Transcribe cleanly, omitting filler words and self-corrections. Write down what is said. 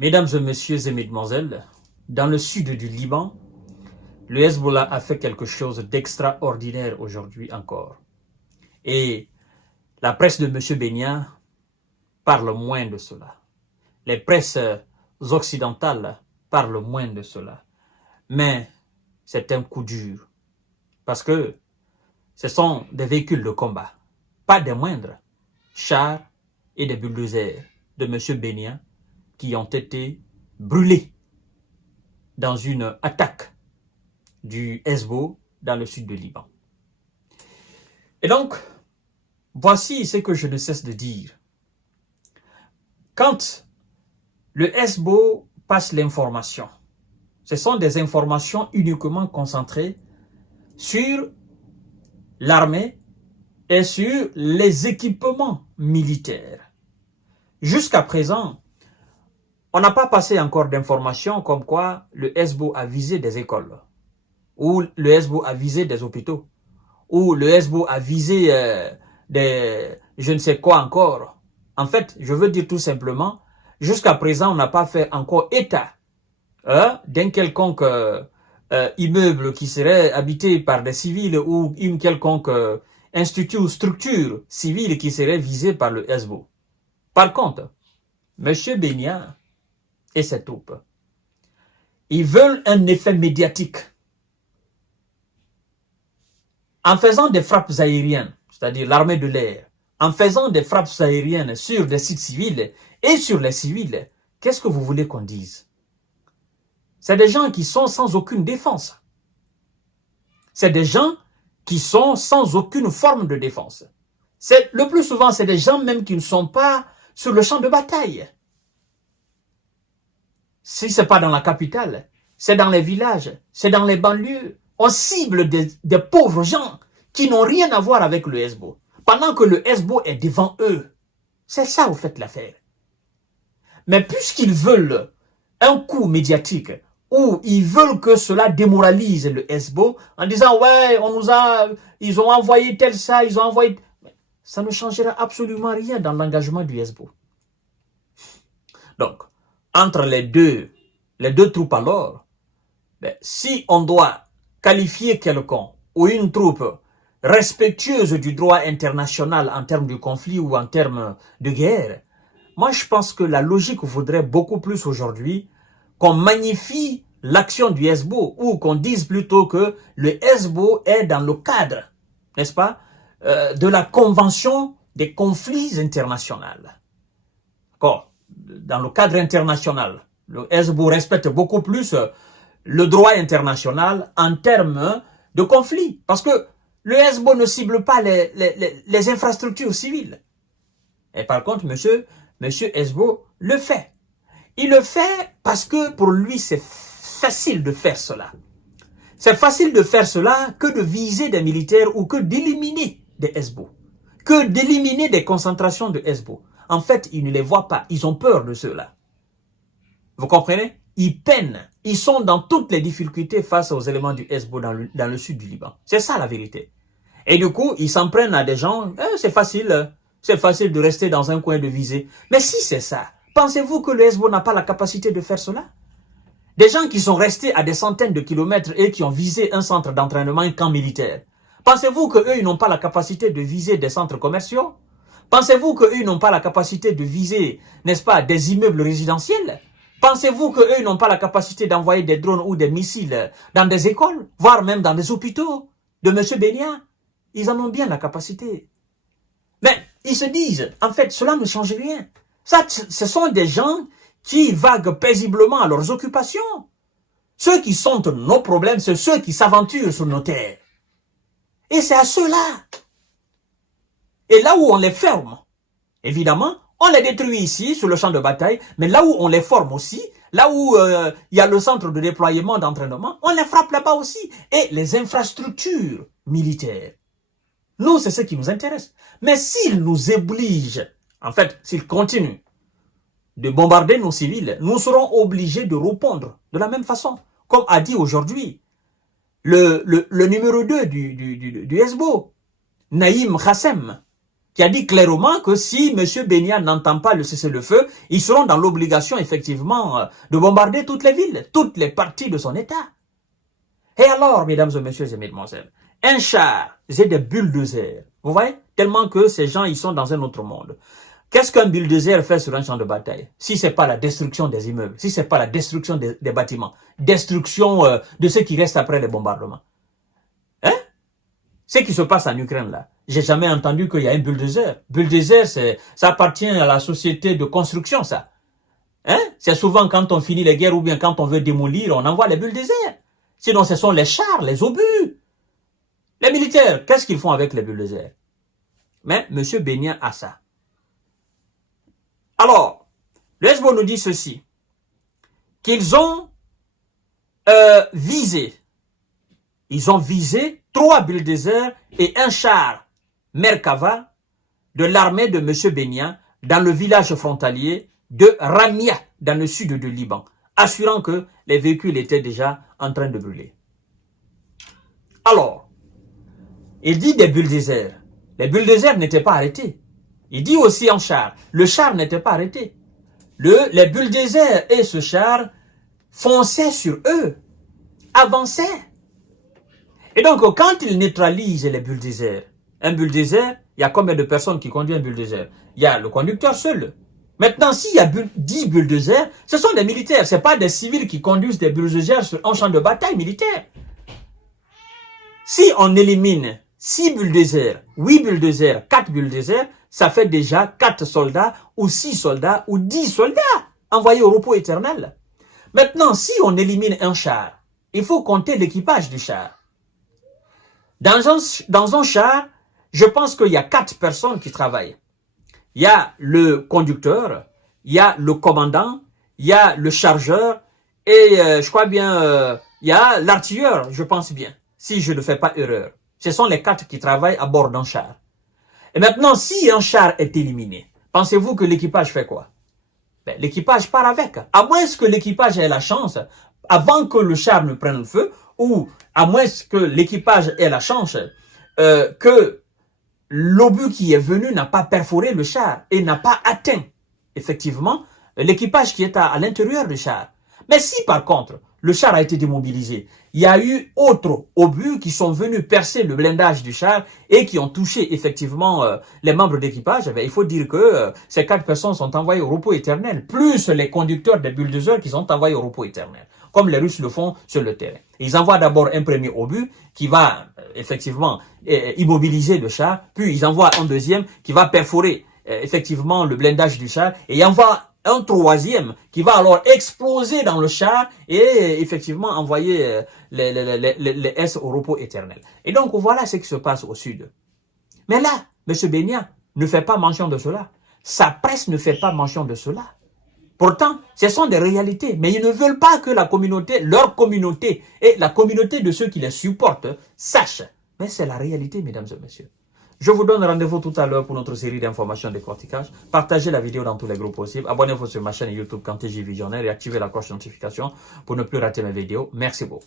Mesdames et messieurs et mesdemoiselles, dans le sud du Liban, le Hezbollah a fait quelque chose d'extraordinaire aujourd'hui encore. Et la presse de M. Bennia parle moins de cela. Les presses occidentales parlent moins de cela. Mais c'est un coup dur. Parce que ce sont des véhicules de combat, pas des moindres, chars et des bulldozers de M. Bennia qui ont été brûlés dans une attaque du Hezbollah dans le sud du Liban. Et donc, voici ce que je ne cesse de dire. Quand le Hezbollah passe l'information, ce sont des informations uniquement concentrées sur l'armée et sur les équipements militaires. Jusqu'à présent, on n'a pas passé encore d'informations comme quoi le Hezbollah a visé des écoles, ou le Hezbollah a visé des hôpitaux, ou le Hezbollah a visé des je ne sais quoi encore. En fait, je veux dire tout simplement, jusqu'à présent, on n'a pas fait encore état d'un quelconque immeuble qui serait habité par des civils ou une quelconque institut ou structure civile qui serait visée par le Hezbollah. Par contre, M. Bennia et ses troupes, ils veulent un effet médiatique. En faisant des frappes aériennes, c'est-à-dire l'armée de l'air, en faisant des frappes aériennes sur des sites civils et sur les civils, qu'est-ce que vous voulez qu'on dise? C'est des gens qui sont sans aucune défense. C'est des gens qui sont sans aucune forme de défense. Le plus souvent, c'est des gens même qui ne sont pas sur le champ de bataille. Si ce n'est pas dans la capitale, c'est dans les villages, c'est dans les banlieues. On cible des pauvres gens qui n'ont rien à voir avec le Hezbollah, pendant que le Hezbollah est devant eux. C'est ça, au fait, l'affaire. Mais puisqu'ils veulent un coup médiatique, ou ils veulent que cela démoralise le Hezbollah, en disant, ouais, ils ont envoyé tel ça, ils ont envoyé... Ça ne changera absolument rien dans l'engagement du Hezbollah. Donc, entre les deux troupes alors, si on doit qualifier quelqu'un ou une troupe respectueuse du droit international en termes de conflit ou en termes de guerre, moi je pense que la logique voudrait beaucoup plus aujourd'hui qu'on magnifie l'action du Hezbollah ou qu'on dise plutôt que le Hezbollah est dans le cadre, n'est-ce pas, de la convention des conflits internationaux. D'accord? Dans le cadre international, le Hezbollah respecte beaucoup plus le droit international en termes de conflit. Parce que le Hezbollah ne cible pas les infrastructures civiles. Et par contre, monsieur Hezbollah le fait. Il le fait parce que pour lui, c'est facile de faire cela. C'est facile de faire cela que de viser des militaires ou que d'éliminer des Hezbollah. Que d'éliminer des concentrations de Hezbollah. En fait, ils ne les voient pas. Ils ont peur de cela. Vous comprenez? Ils peinent. Ils sont dans toutes les difficultés face aux éléments du Hezbollah dans le sud du Liban. C'est ça la vérité. Et du coup, ils s'en prennent à des gens. C'est facile de rester dans un coin de visée. Mais si c'est ça, pensez-vous que le Hezbollah n'a pas la capacité de faire cela? Des gens qui sont restés à des centaines de kilomètres et qui ont visé un centre d'entraînement, un camp militaire. Pensez-vous qu'eux, ils n'ont pas la capacité de viser des centres commerciaux? Pensez-vous qu'eux, ils n'ont pas la capacité de viser, n'est-ce pas, des immeubles résidentiels? Pensez-vous qu'eux, ils n'ont pas la capacité d'envoyer des drones ou des missiles dans des écoles, voire même dans des hôpitaux de M. Bennia? Ils en ont bien la capacité. Mais ils se disent, en fait, cela ne change rien. Ça, ce sont des gens qui vaguent paisiblement à leurs occupations. Ceux qui sont nos problèmes, c'est ceux qui s'aventurent sur nos terres. Et c'est à ceux-là. Et là où on les ferme, évidemment, on les détruit ici, sur le champ de bataille, mais là où on les forme aussi, là où il y a le centre de déploiement, d'entraînement, on les frappe là-bas aussi. Et les infrastructures militaires. Nous, c'est ce qui nous intéresse. Mais s'ils nous obligent, en fait, s'ils continuent de bombarder nos civils, nous serons obligés de répondre de la même façon. Comme a dit aujourd'hui le numéro 2 du Hezbollah, Naïm Qassem, qui a dit clairement que si M. Benya n'entend pas le cessez-le-feu, ils seront dans l'obligation, effectivement, de bombarder toutes les villes, toutes les parties de son État. Et alors, mesdames et messieurs et mesdemoiselles, un char, c'est des bulldozers. Vous voyez? Tellement que ces gens, ils sont dans un autre monde. Qu'est-ce qu'un bulldozer fait sur un champ de bataille? Si c'est pas la destruction des immeubles, si c'est pas la destruction des bâtiments, destruction de ce qui reste après les bombardements. Hein? Ce qui se passe en Ukraine là, j'ai jamais entendu qu'il y a un bulldozer. Bulldozer, ça appartient à la société de construction, ça. Hein? C'est souvent quand on finit les guerres ou bien quand on veut démolir, on envoie les bulldozers. Sinon, ce sont les chars, les obus. Les militaires, qu'est-ce qu'ils font avec les bulldozers? Mais M. Benya a ça. Alors, le Hezbollah nous dit ceci, qu'ils ont visé 3 bulldozers et un char Merkava de l'armée de M. Benya dans le village frontalier de Ramia, dans le sud du Liban, assurant que les véhicules étaient déjà en train de brûler. Alors, il dit des bulldozers. Les bulldozers n'étaient pas arrêtés. Il dit aussi en char. Le char n'était pas arrêté. Les bulldozers et ce char fonçaient sur eux, avançaient. Et donc, quand ils neutralisent les bulldozers, un bulldozer, il y a combien de personnes qui conduisent un bulldozer? Il y a le conducteur seul. Maintenant, s'il y a 10 bulldozers, ce sont des militaires. Ce n'est pas des civils qui conduisent des bulldozers sur un champ de bataille militaire. Si on élimine 6 bulldozers, 8 bulldozers, 4 bulldozers, ça fait déjà 4 soldats ou 6 soldats ou 10 soldats envoyés au repos éternel. Maintenant, si on élimine un char, il faut compter l'équipage du char. Dans un char, je pense qu'il y a 4 personnes qui travaillent. Il y a le conducteur, il y a le commandant, il y a le chargeur et je crois bien, il y a l'artilleur, je pense bien, si je ne fais pas erreur. Ce sont les 4 qui travaillent à bord d'un char. Et maintenant, si un char est éliminé, pensez-vous que l'équipage fait quoi? Ben, l'équipage part avec. À moins que l'équipage ait la chance, avant que le char ne prenne le feu, ou à moins que l'équipage ait la chance que l'obus qui est venu n'a pas perforé le char et n'a pas atteint, effectivement, l'équipage qui est à l'intérieur du char. Mais si, par contre, le char a été démobilisé, il y a eu autres obus qui sont venus percer le blindage du char et qui ont touché, effectivement, les membres d'équipage, il faut dire que ces 4 personnes sont envoyées au repos éternel, plus les conducteurs des bulldozers qui sont envoyés au repos éternel, comme les Russes le font sur le terrain. Ils envoient d'abord un premier obus qui va, effectivement, immobiliser le char, puis ils envoient un deuxième qui va perforer, effectivement, le blindage du char, et ils envoient un troisième qui va alors exploser dans le char et effectivement envoyer les S au repos éternel. Et donc voilà ce qui se passe au sud. Mais là, M. Benya ne fait pas mention de cela. Sa presse ne fait pas mention de cela. Pourtant, ce sont des réalités, mais ils ne veulent pas que la communauté, leur communauté et la communauté de ceux qui les supportent sachent. Mais c'est la réalité, mesdames et messieurs. Je vous donne rendez-vous tout à l'heure pour notre série d'informations de décortiquage. Partagez la vidéo dans tous les groupes possibles. Abonnez-vous sur ma chaîne YouTube Kanté J Visionnaire et activez la cloche de notification pour ne plus rater mes vidéos. Merci beaucoup.